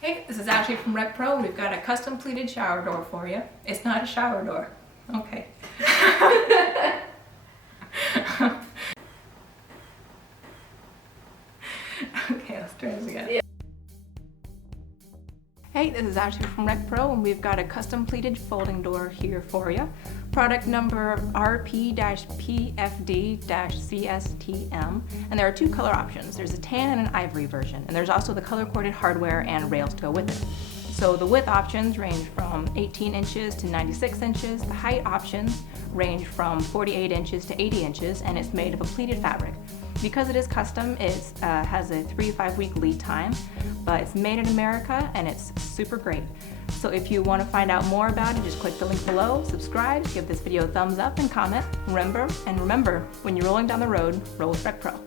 Hey, this is Ashley from RecPro. We've got a custom pleated shower door for you. It's not a shower door. Okay. Okay, let's try this again. Yeah. Hey, this is Ashley from RecPro, and we've got a custom pleated folding door here for you. Product number RP-PFD-CSTM, and there are two color options. There's a tan and an ivory version, and there's also the color-coded hardware and rails to go with it. So the width options range from 18 inches to 96 inches. The height options range from 48 inches to 80 inches, and it's made of a pleated fabric. Because it is custom, it has a 3 to 5 week lead time, but it's made in America and it's super great. So if you want to find out more about it, just click the link below, subscribe, give this video a thumbs up and comment. Remember, when you're rolling down the road, roll with RecPro.